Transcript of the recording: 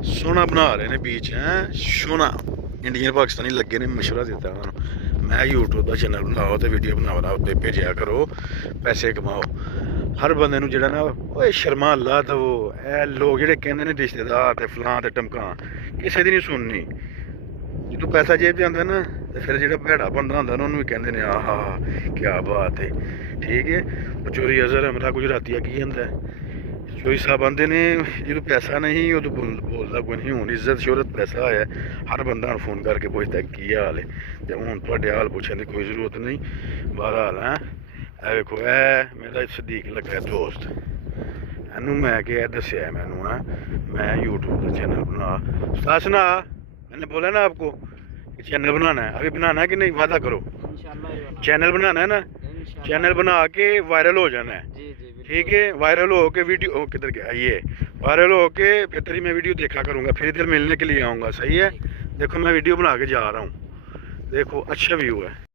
सोना बना रहे ने बीच हैं सोना इंडियन पाकिस्तानी लगे ने मशवरा दिता उन्होंने मैं यूट्यूब का चैनल बनाओ तो वीडियो बनाओ उत्ते भेजा करो पैसे कमाओ हर बंदे नूं जेहड़ा ना ओए शर्मा ला दो ए लोग जेहड़े कहंदे ने रिश्तेदार ते फलां ते टमकां किसे दी नहीं सुननी जो पैसा जेब च आंदा ना तो फिर जो भेड़ा बंदा होंदा ना उन्होंने कहते हैं आहा क्या बात है ठीक है चोरी अजहर हमला गुजराती की जाता है चोरी साहब आते ने जो पैसा नहीं उदो बोलता कोई नहीं हूँ इज्जत शोहरत पैसा है हर बंदा फोन करके पूछता है की हाल है तो हूँ थोड़े हाल पूछने की कोई जरूरत नहीं बहरहाल है देखो है मेरा सदीक लगा है दोस्त एनू मैं क्या दसिया मैनू है मैं यूट्यूब का चैनल बना उस्ताद सुना मैंने बोला ना आपको चैनल बनाना है अभी बनाना है कि नहीं वादा करो चैनल बनाना है ना चैनल बना के वायरल हो जाना है ठीक है वायरल हो के वीडियो किधर गया ये वायरल हो के फिर तेरी मैं वीडियो देखा करूँगा फिर इधर मिलने के लिए आऊँगा सही है देखो मैं वीडियो बना के जा रहा हूँ देखो अच्छा व्यू है।